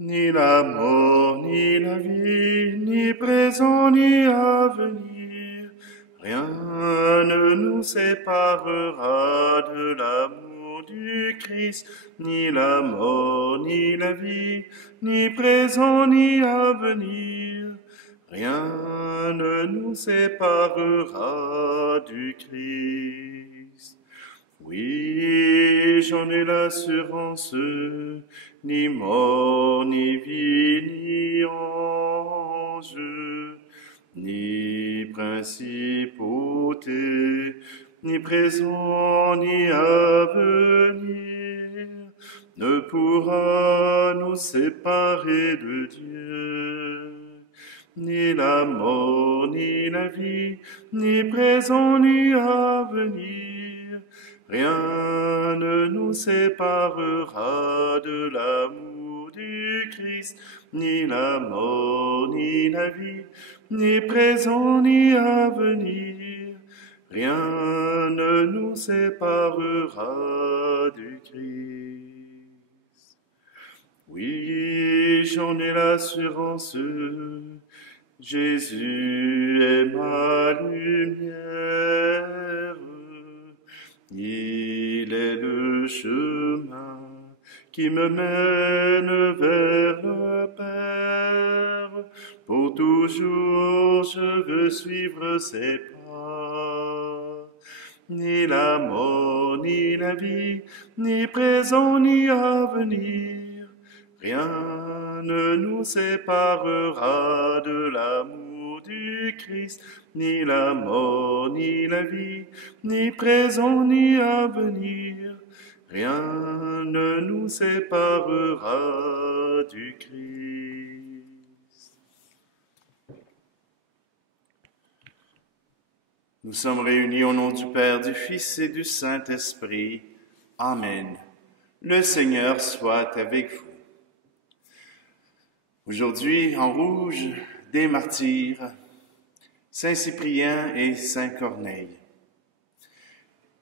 Ni la mort, ni la vie, ni présent, ni à venir, rien ne nous séparera de l'amour du Christ. Ni la mort, ni la vie, ni présent, ni à venir, rien ne nous séparera du Christ. Oui, j'en ai l'assurance, ni mort, ni vie, ni ange, ni principauté, ni présent, ni à venir, ne pourra nous séparer de Dieu. Ni la mort, ni la vie, ni présent, ni à venir, rien ne nous séparera de l'amour du Christ. Ni la mort, ni la vie, ni présent, ni à venir, rien ne nous séparera du Christ. Oui, j'en ai l'assurance, Jésus est ma lumière. Il est le chemin qui me mène vers le Père. Pour toujours, je veux suivre ses pas. Ni la mort, ni la vie, ni présent, ni à venir, rien ne nous séparera de l'amour du Christ. Ni la mort, ni la vie, ni présent, ni à venir, rien ne nous séparera du Christ. Nous sommes réunis au nom du Père, du Fils et du Saint-Esprit. Amen. Le Seigneur soit avec vous. Aujourd'hui, en rouge, des martyrs, Saint Cyprien et Saint Corneille.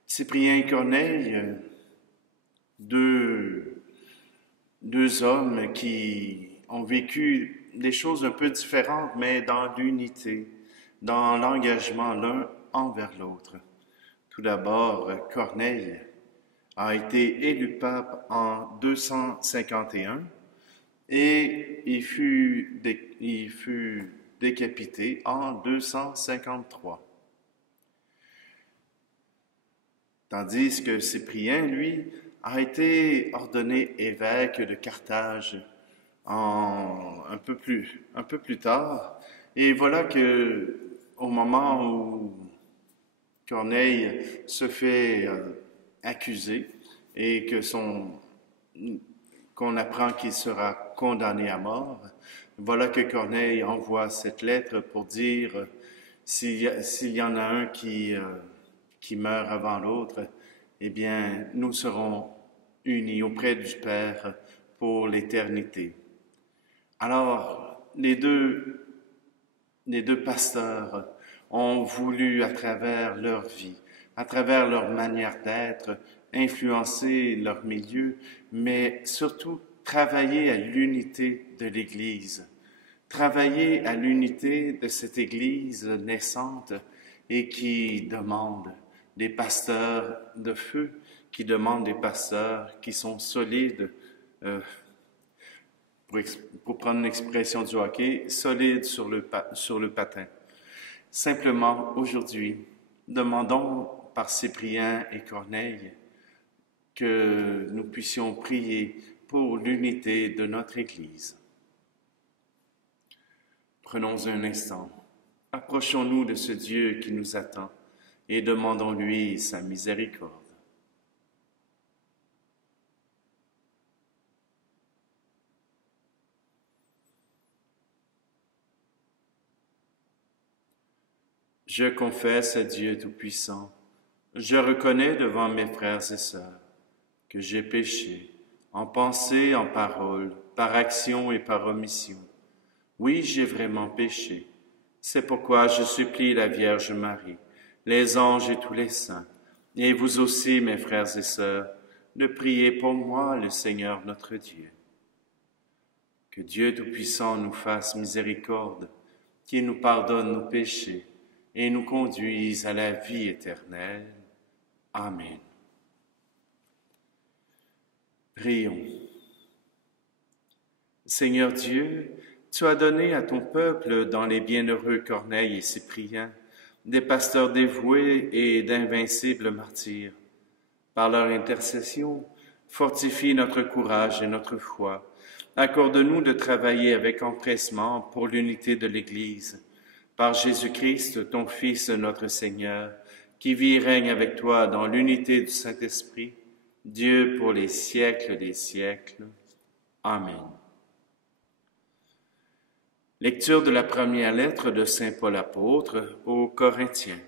Cyprien et Corneille, deux hommes qui ont vécu des choses un peu différentes, mais dans l'unité, dans l'engagement l'un envers l'autre. Tout d'abord, Corneille a été élu pape en 251 et il fut décapité en 253. Tandis que Cyprien, lui, a été ordonné évêque de Carthage un peu plus tard. Et voilà que au moment où Corneille se fait accuser et qu'on apprend qu'il sera condamné à mort, voilà que Corneille envoie cette lettre pour dire s'il y en a un qui meurt avant l'autre, eh bien, nous serons unis auprès du Père pour l'éternité. Alors, les deux pasteurs ont voulu, à travers leur vie, à travers leur manière d'être, influencer leur milieu, mais surtout travailler à l'unité de l'Église, travailler à l'unité de cette Église naissante et qui demande des pasteurs de feu, qui demande des pasteurs qui sont solides, pour prendre l'expression du hockey, solides sur le patin. Simplement, aujourd'hui, demandons par Cyprien et Corneille que nous puissions prier pour l'unité de notre Église. Prenons un instant, approchons-nous de ce Dieu qui nous attend et demandons-lui sa miséricorde. Je confesse à Dieu Tout-Puissant, je reconnais devant mes frères et sœurs que j'ai péché, en pensée, en parole, par action et par omission. Oui, j'ai vraiment péché. C'est pourquoi je supplie la Vierge Marie, les anges et tous les saints, et vous aussi, mes frères et sœurs, de prier pour moi le Seigneur notre Dieu. Que Dieu Tout-Puissant nous fasse miséricorde, qu'il nous pardonne nos péchés et nous conduise à la vie éternelle. Amen. Prions. Seigneur Dieu, tu as donné à ton peuple, dans les bienheureux Corneille et Cyprien, des pasteurs dévoués et d'invincibles martyrs. Par leur intercession, fortifie notre courage et notre foi. Accorde-nous de travailler avec empressement pour l'unité de l'Église. Par Jésus-Christ, ton Fils, notre Seigneur, qui vit et règne avec toi dans l'unité du Saint-Esprit, Dieu pour les siècles des siècles. Amen. Lecture de la première lettre de Saint Paul apôtre aux Corinthiens.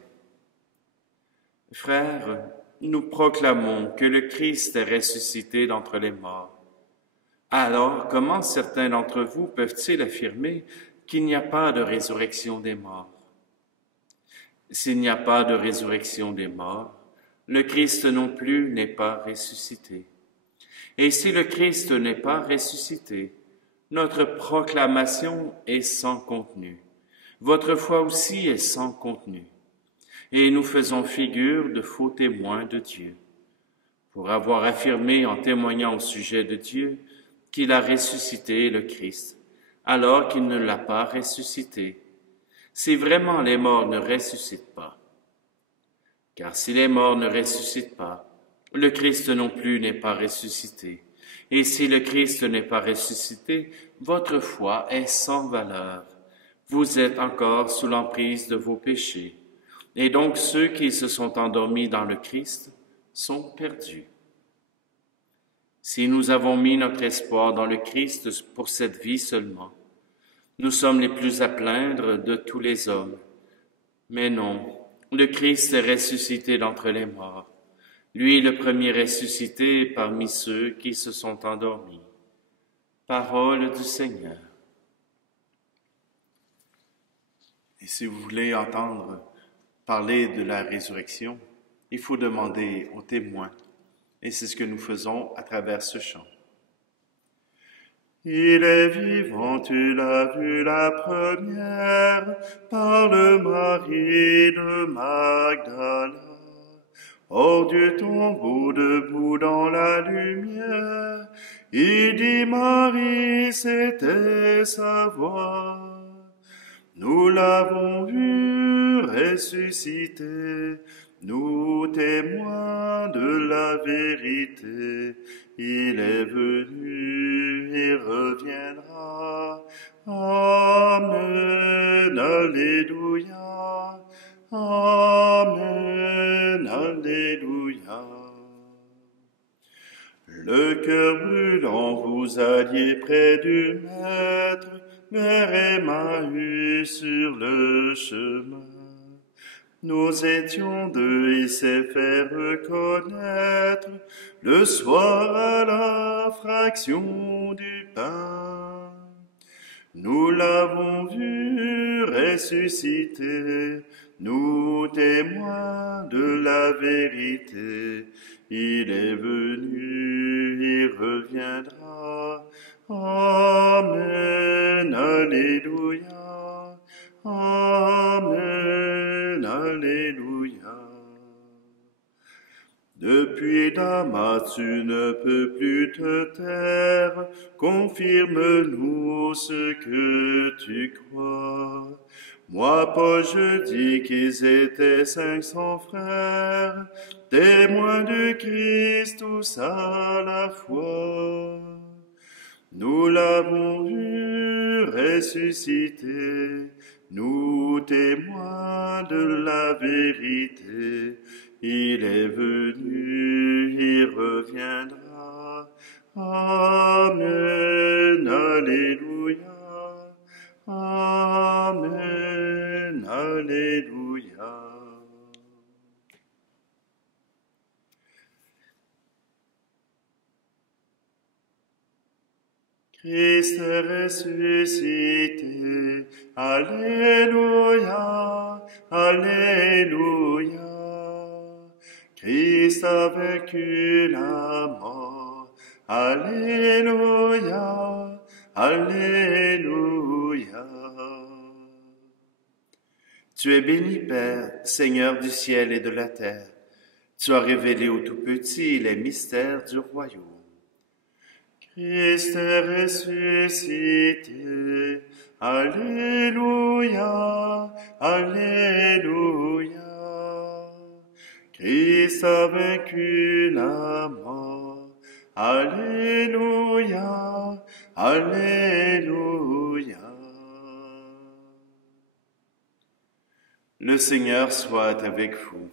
Frères, nous proclamons que le Christ est ressuscité d'entre les morts. Alors, comment certains d'entre vous peuvent-ils affirmer qu'il n'y a pas de résurrection des morts? S'il n'y a pas de résurrection des morts, le Christ non plus n'est pas ressuscité. Et si le Christ n'est pas ressuscité, notre proclamation est sans contenu. Votre foi aussi est sans contenu. Et nous faisons figure de faux témoins de Dieu, pour avoir affirmé en témoignant au sujet de Dieu qu'il a ressuscité le Christ, alors qu'il ne l'a pas ressuscité, si vraiment les morts ne ressuscitent pas. Car si les morts ne ressuscitent pas, le Christ non plus n'est pas ressuscité. Et si le Christ n'est pas ressuscité, votre foi est sans valeur. Vous êtes encore sous l'emprise de vos péchés. Et donc ceux qui se sont endormis dans le Christ sont perdus. Si nous avons mis notre espoir dans le Christ pour cette vie seulement, nous sommes les plus à plaindre de tous les hommes. Mais non, le Christ est ressuscité d'entre les morts, lui le premier ressuscité parmi ceux qui se sont endormis. Parole du Seigneur. Et si vous voulez entendre parler de la résurrection, il faut demander aux témoins. Et c'est ce que nous faisons à travers ce chant. Il est vivant, tu l'as vu la première, par le Marie de Magdala. Hors du tombeau, debout dans la lumière, il dit Marie, c'était sa voix. Nous l'avons vu ressusciter, nous témoins de la vérité. Il est venu et reviendra. Amen, alléluia. Amen, alléluia. Le cœur brûlant, vous alliez près du Maître, vers Emmaüs sur le chemin. Nous étions deux, il s'est fait reconnaître, le soir à la fraction du pain. Nous l'avons vu ressusciter, nous témoins de la vérité. Il est venu, il reviendra. Amen, alléluia. Amen, alléluia. Depuis Damas, tu ne peux plus te taire, confirme-nous ce que tu crois. Moi, Paul, je dis qu'ils étaient 500 frères, témoins du Christ tous à la fois. Nous l'avons vu ressusciter, nous témoins de la vérité. Il est venu, il reviendra. Amen, alléluia. Amen, alléluia. Christ est ressuscité, alléluia, alléluia. Christ a vaincu la mort, alléluia, Alléluia. Tu es béni, Père, Seigneur du ciel et de la terre. Tu as révélé aux tout-petits les mystères du royaume. Christ est ressuscité. Alléluia, Alléluia. Christ a vaincu la mort. Alléluia, Alléluia. Le Seigneur soit avec vous.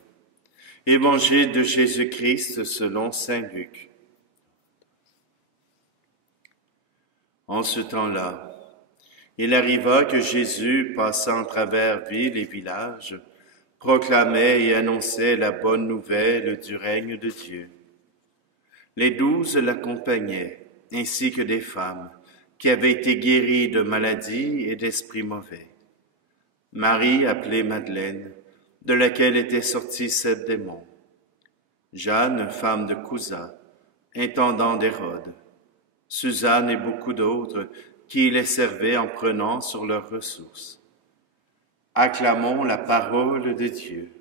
Évangile de Jésus-Christ selon saint Luc. En ce temps-là, il arriva que Jésus, passant à travers villes et villages, proclamait et annonçait la bonne nouvelle du règne de Dieu. Les 12 l'accompagnaient, ainsi que des femmes qui avaient été guéries de maladies et d'esprits mauvais. Marie, appelée Madeleine, de laquelle étaient sortis 7 démons. Jeanne, femme de Cousa, intendant d'Hérode. Suzanne et beaucoup d'autres qui les servaient en prenant sur leurs ressources. Acclamons la parole de Dieu.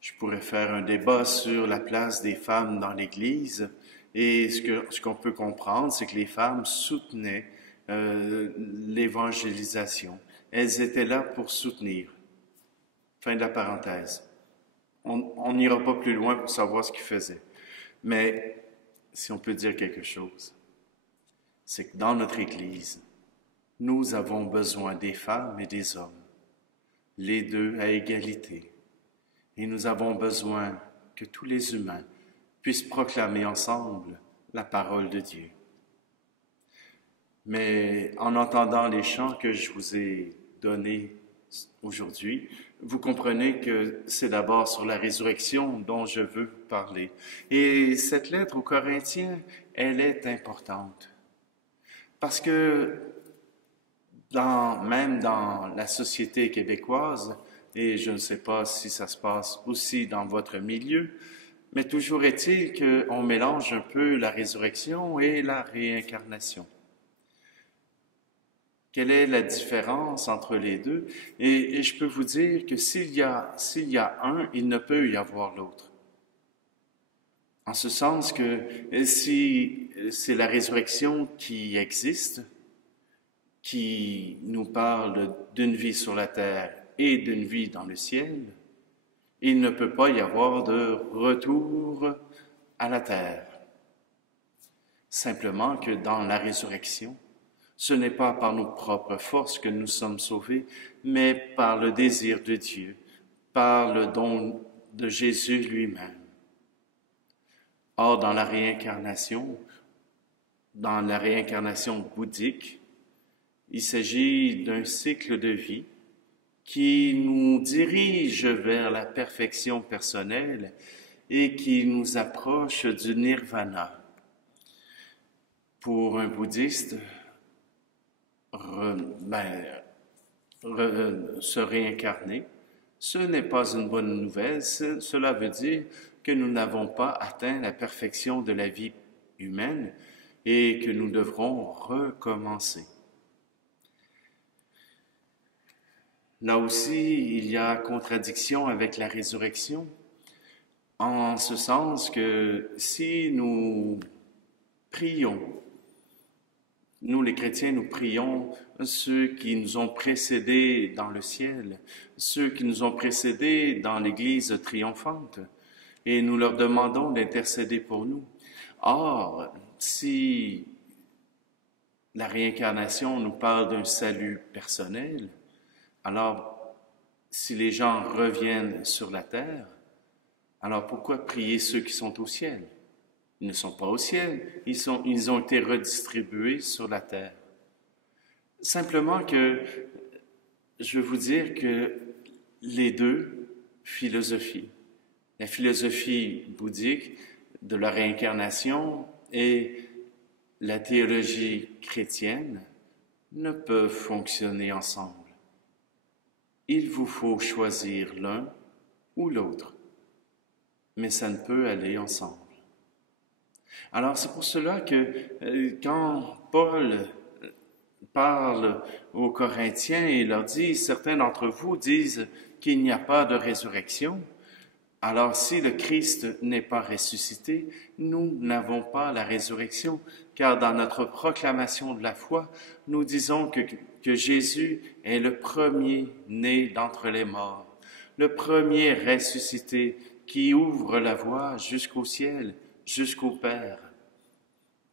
Je pourrais faire un débat sur la place des femmes dans l'Église, et ce qu'on peut comprendre, c'est que les femmes soutenaient l'évangélisation. Elles étaient là pour soutenir. Fin de la parenthèse. On n'ira pas plus loin pour savoir ce qu'ils faisaient. Mais si on peut dire quelque chose, c'est que dans notre Église, nous avons besoin des femmes et des hommes, les deux à égalité. Et nous avons besoin que tous les humains puissent proclamer ensemble la parole de Dieu. Mais en entendant les chants que je vous ai donnés aujourd'hui, vous comprenez que c'est d'abord sur la résurrection dont je veux vous parler. Et cette lettre aux Corinthiens, elle est importante. Parce que même dans la société québécoise, et je ne sais pas si ça se passe aussi dans votre milieu, mais toujours est-il qu'on mélange un peu la résurrection et la réincarnation. Quelle est la différence entre les deux? Et je peux vous dire que s'il y a un, il ne peut y avoir l'autre. En ce sens que si c'est la résurrection qui existe, qui nous parle d'une vie sur la terre et d'une vie dans le ciel, il ne peut pas y avoir de retour à la terre. Simplement que dans la résurrection, ce n'est pas par nos propres forces que nous sommes sauvés, mais par le désir de Dieu, par le don de Jésus lui-même. Or, dans la réincarnation bouddhique, il s'agit d'un cycle de vie qui nous dirige vers la perfection personnelle et qui nous approche du nirvana. Pour un bouddhiste, se réincarner, ce n'est pas une bonne nouvelle. Cela veut dire que nous n'avons pas atteint la perfection de la vie humaine et que nous devrons recommencer. Là aussi, il y a contradiction avec la résurrection, en ce sens que si nous prions, nous les chrétiens, nous prions ceux qui nous ont précédés dans le ciel, ceux qui nous ont précédés dans l'Église triomphante, et nous leur demandons d'intercéder pour nous. Or, si la réincarnation nous parle d'un salut personnel, alors si les gens reviennent sur la terre, alors pourquoi prier ceux qui sont au ciel? Ils ne sont pas au ciel, ils ont été redistribués sur la terre. Simplement que je veux vous dire que les deux philosophies, la philosophie bouddhique de la réincarnation et la théologie chrétienne, ne peuvent fonctionner ensemble. Il vous faut choisir l'un ou l'autre, mais ça ne peut aller ensemble. Alors c'est pour cela que quand Paul parle aux Corinthiens et leur dit, certains d'entre vous disent qu'il n'y a pas de résurrection, alors si le Christ n'est pas ressuscité, nous n'avons pas la résurrection, car dans notre proclamation de la foi, nous disons que Jésus est le premier né d'entre les morts, le premier ressuscité qui ouvre la voie jusqu'au ciel, jusqu'au Père.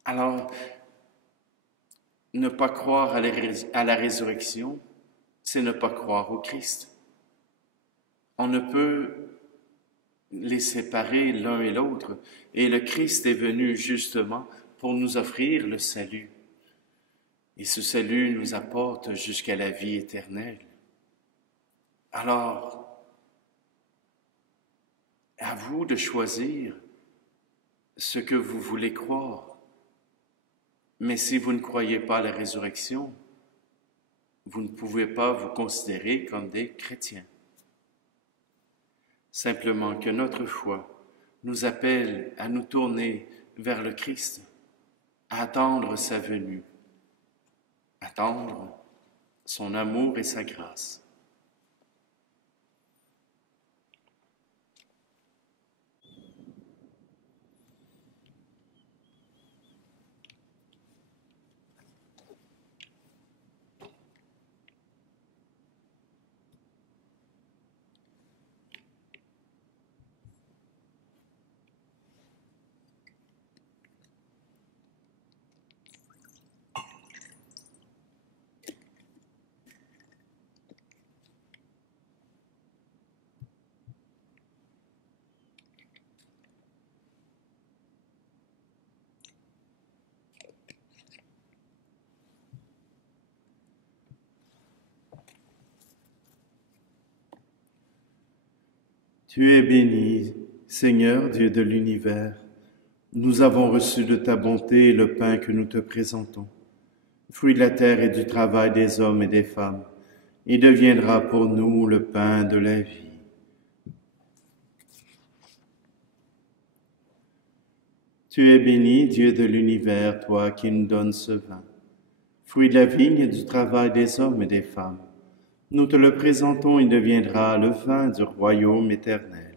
Alors, ne pas croire à la résurrection, c'est ne pas croire au Christ. On ne peut les séparer l'un et l'autre, et le Christ est venu justement pour nous offrir le salut. Et ce salut nous apporte jusqu'à la vie éternelle. Alors, à vous de choisir ce que vous voulez croire. Mais si vous ne croyez pas à la résurrection, vous ne pouvez pas vous considérer comme des chrétiens. Simplement que notre foi nous appelle à nous tourner vers le Christ, à attendre sa venue, attendre son amour et sa grâce. Tu es béni, Seigneur Dieu de l'univers. Nous avons reçu de ta bonté le pain que nous te présentons, fruit de la terre et du travail des hommes et des femmes. Il deviendra pour nous le pain de la vie. Tu es béni, Dieu de l'univers, toi qui nous donnes ce vin, fruit de la vigne et du travail des hommes et des femmes. Nous te le présentons, il deviendra le vin du royaume éternel.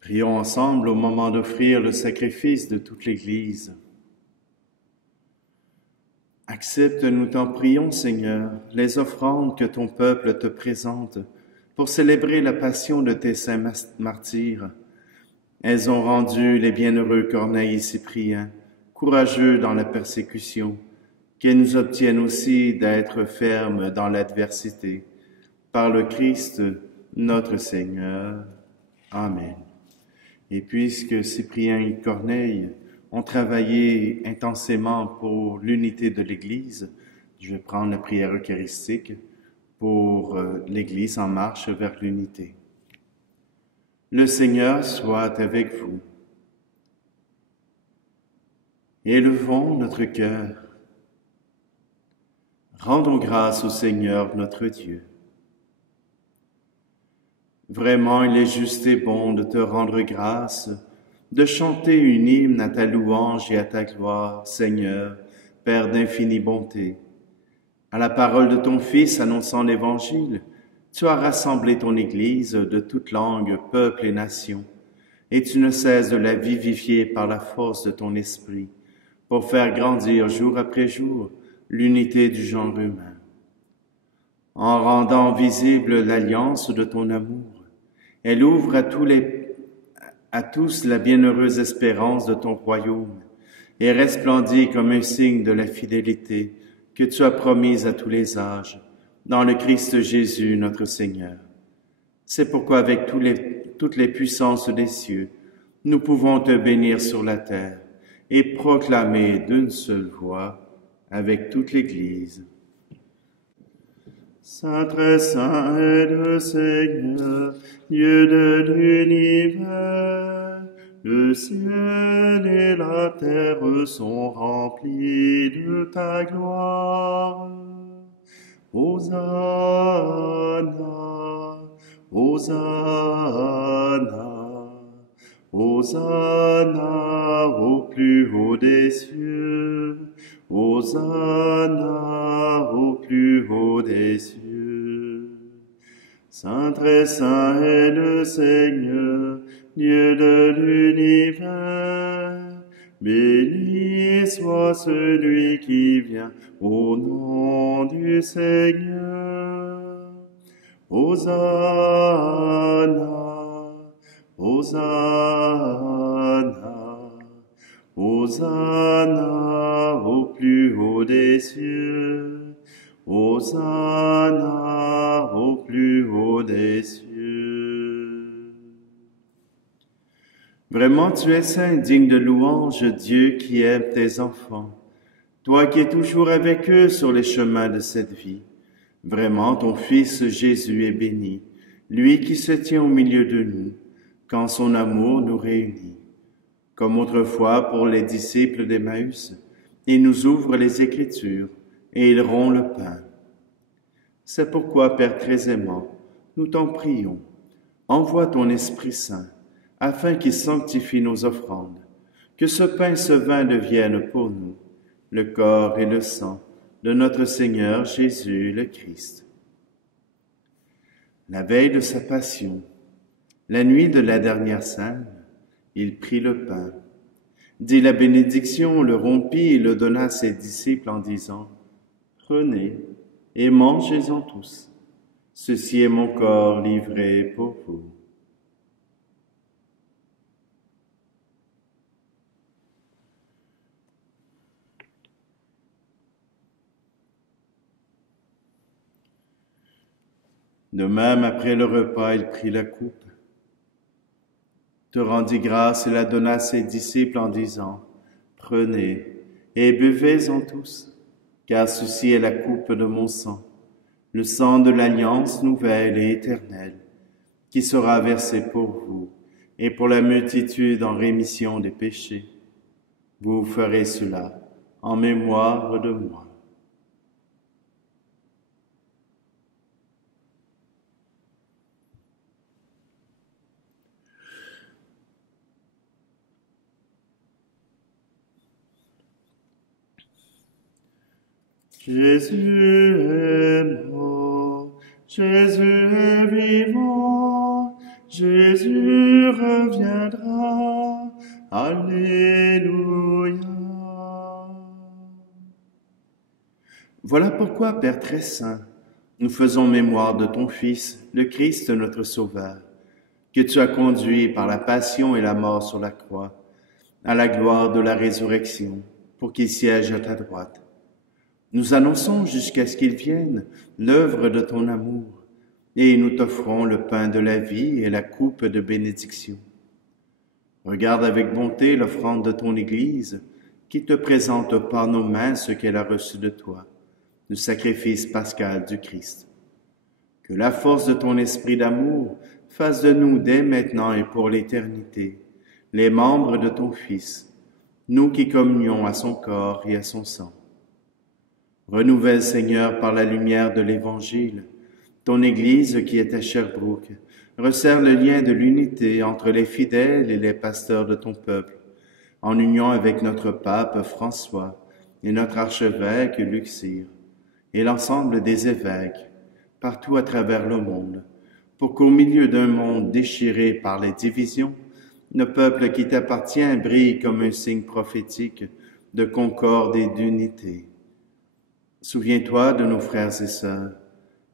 Prions ensemble au moment d'offrir le sacrifice de toute l'Église. Accepte, nous t'en prions, Seigneur, les offrandes que ton peuple te présente pour célébrer la passion de tes saints martyrs. Elles ont rendu les bienheureux Corneille et Cyprien courageux dans la persécution, qu'elles nous obtiennent aussi d'être fermes dans l'adversité. Par le Christ, notre Seigneur. Amen. Et puisque Cyprien et Corneille ont travaillé intensément pour l'unité de l'Église, je vais prendre la prière eucharistique pour l'Église en marche vers l'unité. Le Seigneur soit avec vous. Élevons notre cœur. Rendons grâce au Seigneur notre Dieu. Vraiment, il est juste et bon de te rendre grâce, de chanter une hymne à ta louange et à ta gloire, Seigneur, Père d'infinie bonté. À la parole de ton Fils annonçant l'Évangile, tu as rassemblé ton Église de toutes langues, peuples et nations, et tu ne cesses de la vivifier par la force de ton esprit, pour faire grandir jour après jour l'unité du genre humain. En rendant visible l'alliance de ton amour, elle ouvre à tous la bienheureuse espérance de ton royaume et resplendit comme un signe de la fidélité que tu as promise à tous les âges, dans le Christ Jésus notre Seigneur. C'est pourquoi avec toutes les puissances des cieux, nous pouvons te bénir sur la terre et proclamer d'une seule voix avec toute l'Église. Saint, très saint est le Seigneur, Dieu de l'univers. Le ciel et la terre sont remplis de ta gloire. Hosanna, Hosanna, Hosanna au plus haut des cieux, Hosanna au plus haut des cieux. Saint très saint est le Seigneur, Dieu de l'univers. Béni soit celui qui vient au nom du Seigneur. Hosanna, Hosanna, Hosanna au plus haut des cieux. Hosanna au plus haut des cieux. Vraiment, tu es saint, digne de louange, Dieu qui aime tes enfants. Toi qui es toujours avec eux sur les chemins de cette vie. Vraiment, ton Fils Jésus est béni, lui qui se tient au milieu de nous, quand son amour nous réunit. Comme autrefois pour les disciples d'Emmaüs, il nous ouvre les Écritures et il rompt le pain. C'est pourquoi, Père très aimant, nous t'en prions, envoie ton Esprit Saint, afin qu'il sanctifie nos offrandes, que ce pain et ce vin deviennent pour nous le corps et le sang de notre Seigneur Jésus le Christ. La veille de sa passion, la nuit de la dernière scène, il prit le pain, dit la bénédiction, le rompit et le donna à ses disciples en disant « Prenez et mangez-en tous. Ceci est mon corps livré pour vous. » De même, après le repas, il prit la coupe, te rendit grâce et la donna à ses disciples en disant « Prenez et buvez-en tous, car ceci est la coupe de mon sang, le sang de l'alliance nouvelle et éternelle, qui sera versé pour vous et pour la multitude en rémission des péchés. Vous ferez cela en mémoire de moi. » Jésus est mort, Jésus est vivant, Jésus reviendra, Alléluia. Voilà pourquoi, Père très saint, nous faisons mémoire de ton Fils, le Christ notre Sauveur, que tu as conduit par la passion et la mort sur la croix, à la gloire de la résurrection, pour qu'il siège à ta droite. Nous annonçons jusqu'à ce qu'il vienne l'œuvre de ton amour, et nous t'offrons le pain de la vie et la coupe de bénédiction. Regarde avec bonté l'offrande de ton Église, qui te présente par nos mains ce qu'elle a reçu de toi, le sacrifice pascal du Christ. Que la force de ton esprit d'amour fasse de nous dès maintenant et pour l'éternité les membres de ton Fils, nous qui communions à son corps et à son sang. Renouvelle, Seigneur, par la lumière de l'Évangile, ton Église qui est à Sherbrooke, resserre le lien de l'unité entre les fidèles et les pasteurs de ton peuple, en union avec notre pape François et notre archevêque Luxire, et l'ensemble des évêques, partout à travers le monde, pour qu'au milieu d'un monde déchiré par les divisions, le peuple qui t'appartient brille comme un signe prophétique de concorde et d'unité. Souviens-toi de nos frères et sœurs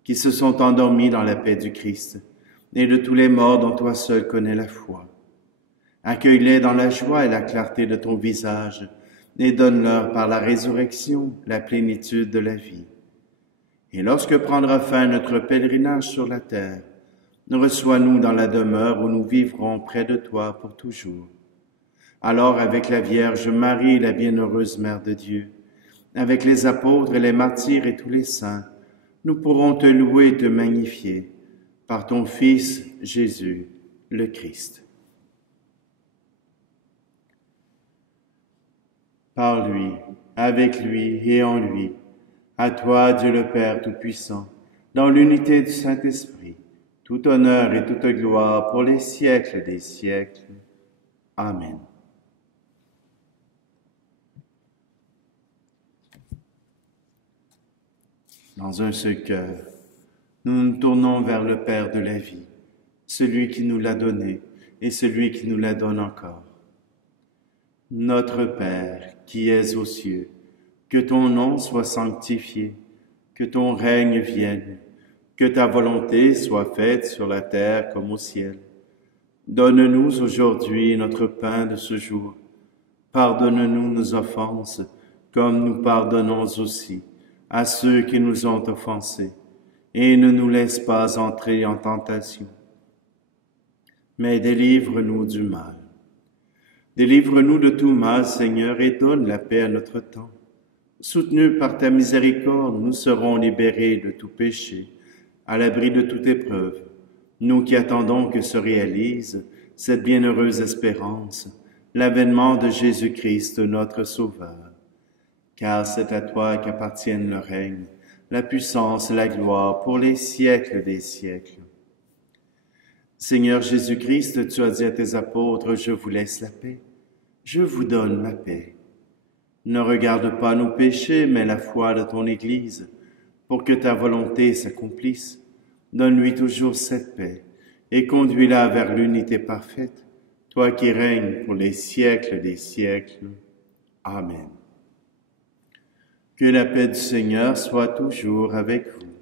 qui se sont endormis dans la paix du Christ et de tous les morts dont toi seul connais la foi. Accueille-les dans la joie et la clarté de ton visage et donne-leur par la résurrection la plénitude de la vie. Et lorsque prendra fin notre pèlerinage sur la terre, reçois-nous dans la demeure où nous vivrons près de toi pour toujours. Alors, avec la Vierge Marie, la bienheureuse Mère de Dieu, avec les apôtres et les martyrs et tous les saints, nous pourrons te louer et te magnifier par ton Fils Jésus, le Christ. Par lui, avec lui et en lui, À toi, Dieu le Père Tout-Puissant, dans l'unité du Saint-Esprit, tout honneur et toute gloire pour les siècles des siècles. Amen. Dans un seul cœur, nous nous tournons vers le Père de la vie, celui qui nous l'a donné et celui qui nous la donne encore. Notre Père, qui es aux cieux, que ton nom soit sanctifié, que ton règne vienne, que ta volonté soit faite sur la terre comme au ciel. Donne-nous aujourd'hui notre pain de ce jour. Pardonne-nous nos offenses, comme nous pardonnons aussi à ceux qui nous ont offensés. Et ne nous laisse pas entrer en tentation, mais délivre-nous du mal. Délivre-nous de tout mal, Seigneur, et donne la paix à notre temps. Soutenus par ta miséricorde, nous serons libérés de tout péché, à l'abri de toute épreuve, nous qui attendons que se réalise cette bienheureuse espérance, l'avènement de Jésus-Christ, notre Sauveur. Car c'est à toi qu'appartiennent le règne, la puissance et la gloire pour les siècles des siècles. Seigneur Jésus-Christ, tu as dit à tes apôtres, « Je vous laisse la paix, je vous donne la paix. » Ne regarde pas nos péchés, mais la foi de ton Église, pour que ta volonté s'accomplisse. Donne-lui toujours cette paix, et conduis-la vers l'unité parfaite, toi qui règnes pour les siècles des siècles. Amen. Que la paix du Seigneur soit toujours avec vous.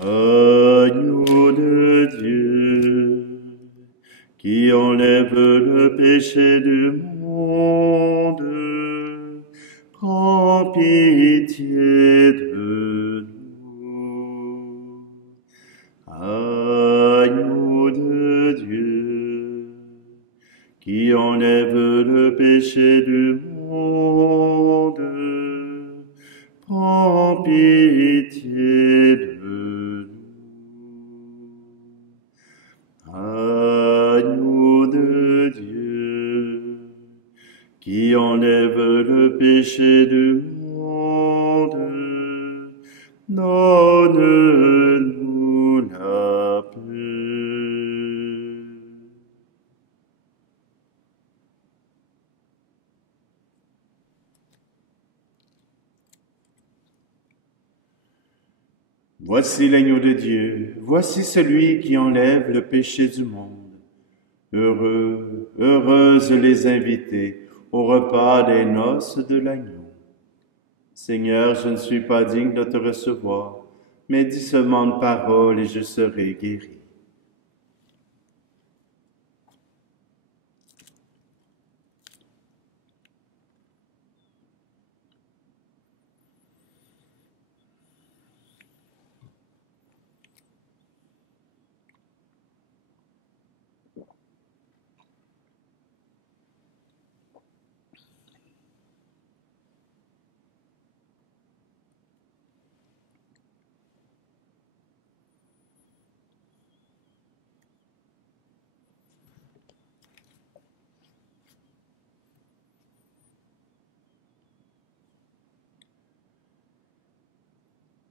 Agneau de Dieu, qui enlève le péché du monde, prends pitié de nous. Agneau de Dieu, qui enlève le péché du monde, prends pitié de nous. Agneau de Dieu, qui enlève le péché du monde, donne-nous la paix. Voici l'agneau de Dieu, voici celui qui enlève le péché du monde. Heureux, heureuses les invités au repas des noces de l'agneau. Seigneur, je ne suis pas digne de te recevoir, mais dis seulement une parole et je serai guéri.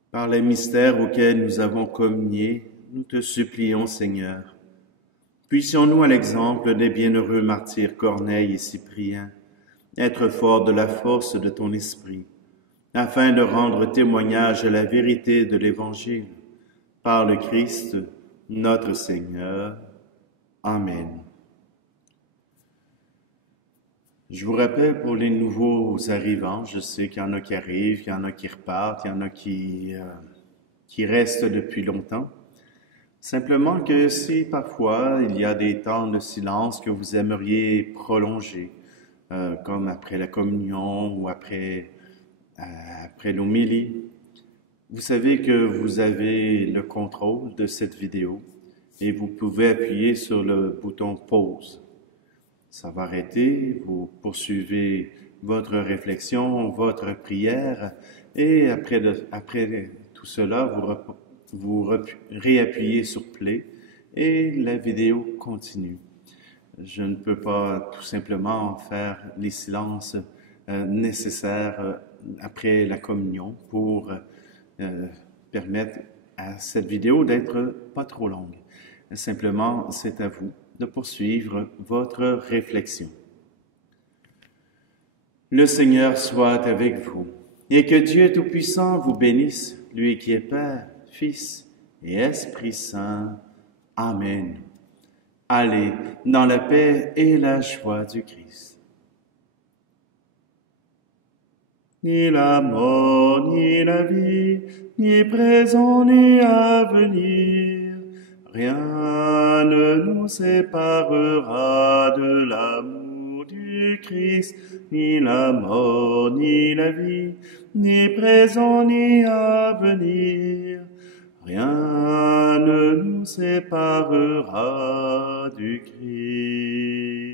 Par les mystères auxquels nous avons communié, nous te supplions, Seigneur. Puissions-nous, à l'exemple des bienheureux martyrs Corneille et Cyprien, être forts de la force de ton esprit, afin de rendre témoignage à la vérité de l'Évangile, par le Christ, notre Seigneur. Amen. Je vous rappelle pour les nouveaux arrivants, je sais qu'il y en a qui arrivent, il y en a qui repartent, il y en a qui restent depuis longtemps. Simplement que si parfois il y a des temps de silence que vous aimeriez prolonger, comme après la communion ou après l'homélie, vous savez que vous avez le contrôle de cette vidéo et vous pouvez appuyer sur le bouton pause. Ça va arrêter, vous poursuivez votre réflexion, votre prière, et après tout cela, vous réappuyez sur play et la vidéo continue. je ne peux pas tout simplement faire les silences nécessaires après la communion pour permettre à cette vidéo d'être pas trop longue. Simplement, c'est à vous de poursuivre votre réflexion. Le Seigneur soit avec vous, et que Dieu Tout-Puissant vous bénisse, lui qui est Père, Fils et Esprit Saint. Amen. Allez dans la paix et la joie du Christ. Ni la mort, ni la vie, ni présent, ni à venir, rien ne nous séparera de l'amour du Christ, ni la mort, ni la vie, ni présent, ni à venir. Rien ne nous séparera du Christ.